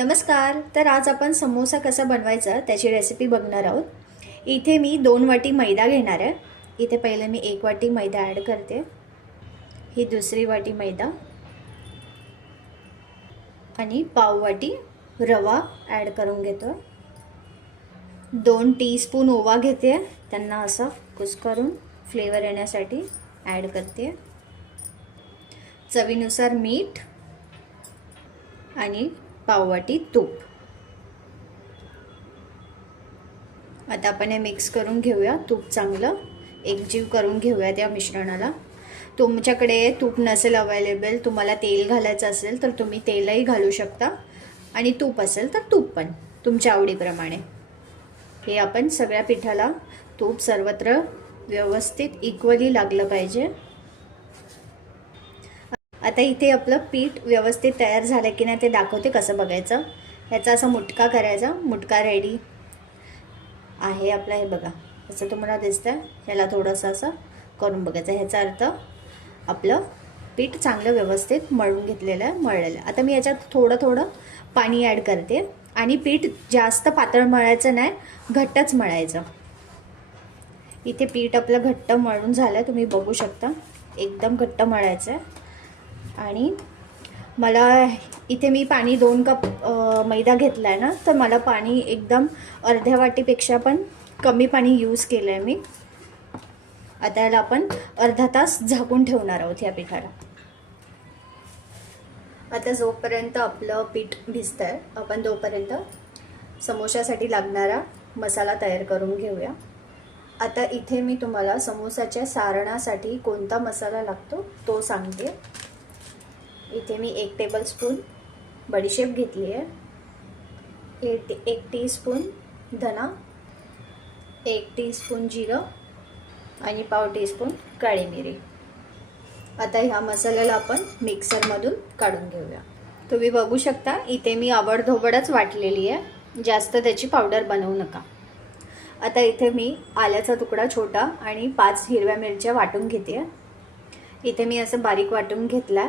नमस्कार. तर आज आपण समोसा कसा बनवायचा त्याची रेसिपी बघणार आहोत. इथे मी 2 वाटी मैदा घेणार आहे. इथे पहिले मी 1 वाटी मैदा ॲड करते. ही दुसरी वाटी मैदा आणि पाव वाटी रवा ॲड करून घेतो. 2 टीस्पून ओवा घेते, त्यांना असं कुस्करून फ्लेवर येण्यासाठी ॲड करते. चवीनुसार मीठ आणि पाव वाटी तूप. आता आपण हे मिक्स करून घेऊया. तूप चांगलं एकजीव करून घेऊया त्या मिश्रणाला. तुमच्याकडे तूप नसेल अवेलेबल, तुम्हाला तेल घालायचं असेल तर तुम्ही तेलही घालू शकता आणि तूप असेल तर तूप पण तुमच्या आवडीप्रमाणे. हे आपण सगळ्या पिठाला तूप सर्वत्र व्यवस्थित इक्वली लागलं पाहिजे. आता इथे आपलं पीठ व्यवस्थित तयार झालं की नाही ते दाखवते कसं बघायचं. ह्याचा असा मुटका करायचा. मुटका रेडी आहे आपला. हे बघा असं तुम्हाला दिसतं. ह्याला थोडंसं असं करून बघायचं. ह्याचा अर्थ आपलं पीठ चांगलं व्यवस्थित मळून घेतलेलं आहे, मळलेलं आहे. आता मी याच्यात थोडं थोडं पाणी ॲड करते आणि पीठ जास्त पातळ मळायचं नाही, घट्टच मळायचं. इथे पीठ आपलं घट्ट मळून झालं, तुम्ही बघू शकता. एकदम घट्ट मळायचं आहे. आणि मला इथे मी पाणी 2 कप मैदा घेतला आहे ना, तर मला पाणी एकदम अर्ध्या वाटीपेक्षा पण कमी पाणी यूज केलं आहे मी. आता याला आपण अर्धा तास झाकून ठेवणार आहोत या पिठाला. आता जोपर्यंत आपलं पीठ भिजतं आहे, आपण तोपर्यंत समोशासाठी लागणारा मसाला तयार करून घेऊया. आता इथे मी तुम्हाला समोसाच्या सारणासाठी कोणता मसाला लागतो तो सांगते. इथे मी 1 टेबलस्पून बडीशेप घेतली आहे, 1 टीस्पून धना, 1 टीस्पून जिरं आणि पाव टीस्पून काळी मिरी. आता ह्या मसाल्याला आपण मिक्सरमधून काढून घेऊया. तुम्ही बघू शकता इथे मी आवडधोबडच वाटलेली आहे, जास्त त्याची पावडर बनवू नका. आता इथे मी आल्याचा तुकडा छोटा आणि 5 हिरव्या मिरच्या वाटून घेते. इथे मी असं बारीक वाटून घेतला.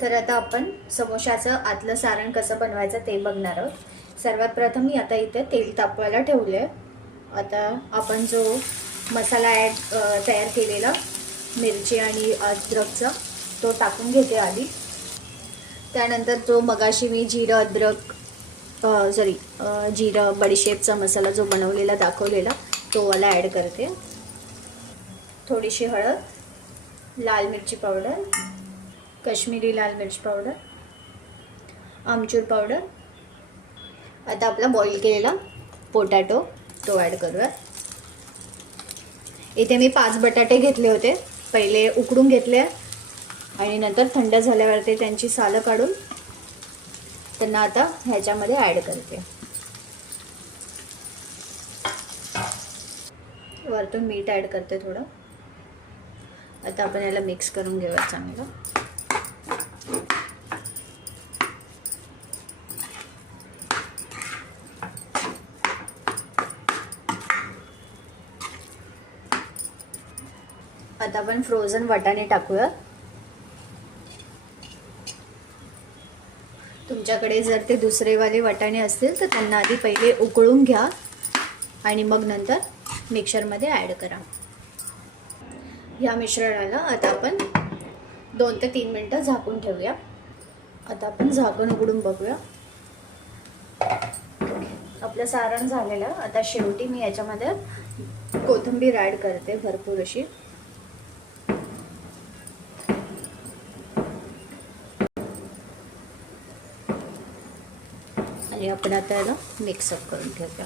तर आता आपण समोशाचं आतलं सारण कसं बनवायचं ते बघणार आहोत. सर्वात प्रथम मी आता इथे तेल तापवायला ठेवले. आता आपण जो मसाला तयार केलेला मिरची आणि अद्रकचा तो टाकून घेते आधी. त्यानंतर जो मगाशी मी जिरं बडीशेपचा मसाला जो बनवलेला दाखवलेला तो वाला ॲड करते. थोडीशी हळद, लाल मिरची पावडर, कश्मीरी लाल मिर्च पावडर, आमचूर पावडर. आता आपला बॉईल केलेला पोटॅटो तो ॲड करूया. इथे मी 5 बटाटे घेतले होते, पहिले उकडून घेतले आणि नंतर थंड झाल्यावरती त्यांची सालं काढून त्यांना आता ह्याच्यामध्ये ॲड करते. वरतून मीठ ॲड करते थोडं. आता आपण याला मिक्स करून घेऊया चांगलं. आता आपण फ्रोझन वाटाणे टाकूया. तुमच्याकडे जर ते दुसरेवाले वाटाणे असतील तर त्यांना आधी पहिले उकळून घ्या आणि मग नंतर मिक्सरमध्ये ॲड करा. ह्या मिश्रणाला आता आपण 2 ते 3 मिनटं झाकून ठेवूया. आता आपण झाकण उघडून बघूया. आपलं सारण झालेलं. आता शेवटी मी याच्यामध्ये कोथिंबीर ॲड करते भरपूर अशी. आणि आपण आता याला मिक्सअप करून घेऊया.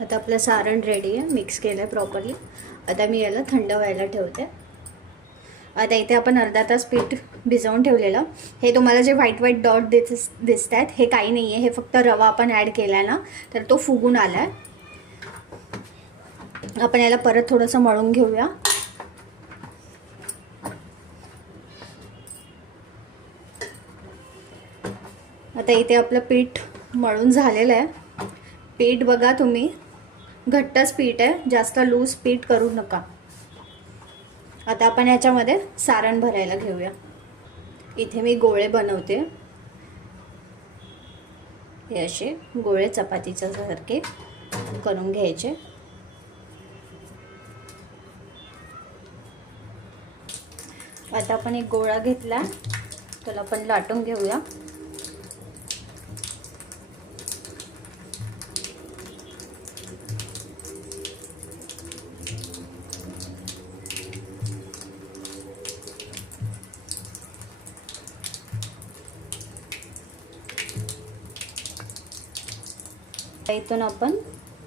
आता आपलं सारण रेडी आहे, मिक्स केलं आहे प्रॉपरली. आता मी याला थंड व्हायला ठेवते. आता इथे आपण अर्धा तास पीठ भिजवून ठेवलेलं. हे तुम्हाला जे व्हाईट व्हाईट डॉट दिसत आहेत हे काही नाही आहे, हे फक्त रवा आपण ॲड केला आहे ना, तर तो फुगून आला आहे. आपण याला परत थोडंसं मळून घेऊया. आता इथे आपलं पीठ मळून झालेलं आहे. पीठ बघा तुम्ही, घट्टच पीठ आहे, जास्त लूज पीठ करू नका. आता आपण याच्यामध्ये सारण भरायला घेऊया. इथे मी गोळे बनवते. हे असे गोळे चपातीच्या सारखे करून घ्यायचे. आता आपण एक गोळा घेतला, त्याला आपण लाटून घेऊया.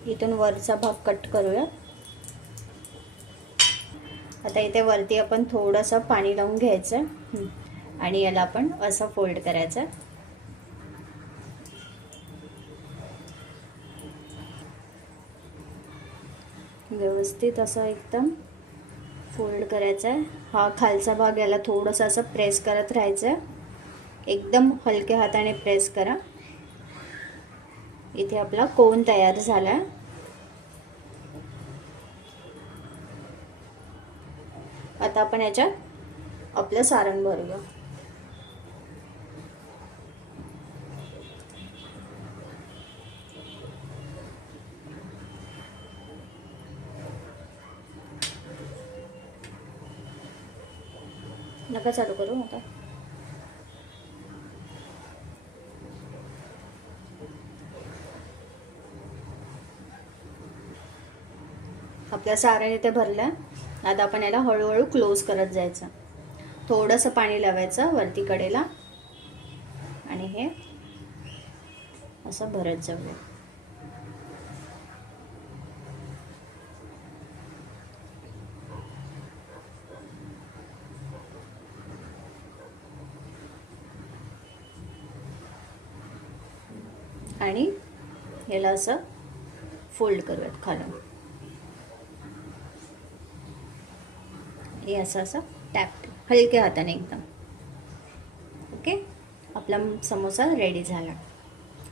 इथून वरचा भाग कट करूया. आता इथे वरती आपण थोडंसं पाणी लावून घ्यायचं आणि याला आपण असं फोल्ड करायचं. व्यवस्थित असं एकदम फोल्ड करायचं आहे. हा खालचा भाग याला थोडंसं असं प्रेस करत राहायचं. एकदम हलक्या हाताने प्रेस करा. इथे आपला कोन तयार झाला. आता आपण याच्यात आपलं सारण भरूया. नका चालू करू आता. आपलं सारण इथे भरलं. आता आपण याला हळूहळू क्लोज करत जायचं. थोडंसं पाणी लावायचं वरती कडेला आणि हे असं भरत जाऊया. आणि याला असं फोल्ड करूयात खालून. हे असं असं टॅप हलक्या हाताने एकदम. ओके, आपला समोसा रेडी झाला.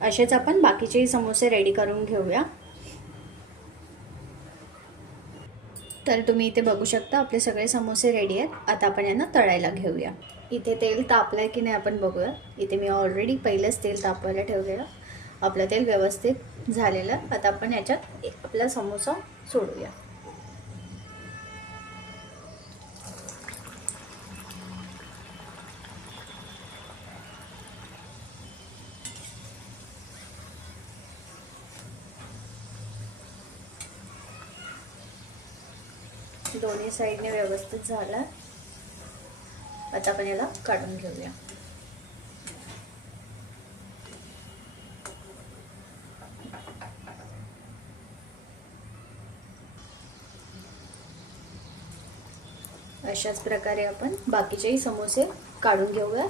असेच आपण बाकीचेही समोसे रेडी करून घेऊया. तर तुम्ही इथे बघू शकता आपले सगळे समोसे रेडी आहेत. आता आपण यांना तळायला घेऊया. इथे तेल तापलंय की नाही आपण बघूया. इथे मी ऑलरेडी पहिलेच तेल तापवायला ठेवलेलं. आपलं तेल व्यवस्थित झालेलं. आता आपण याच्यात आपला समोसा सोडूया. दोन्ही साईडने व्यवस्थित झाला. आता आपण याला काढून घेऊया. अशाच प्रकारे आपण बाकीचेही समोसे काढून घेऊया.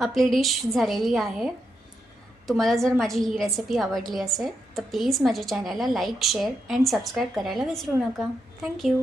आपली डिश झालेली आहे. तुम्हाला जर माझी ही रेसिपी आवडली असेल तर प्लीज माझ्या चॅनलला लाईक, शेअर अँड सबस्क्राईब करायला विसरू नका. थँक्यू.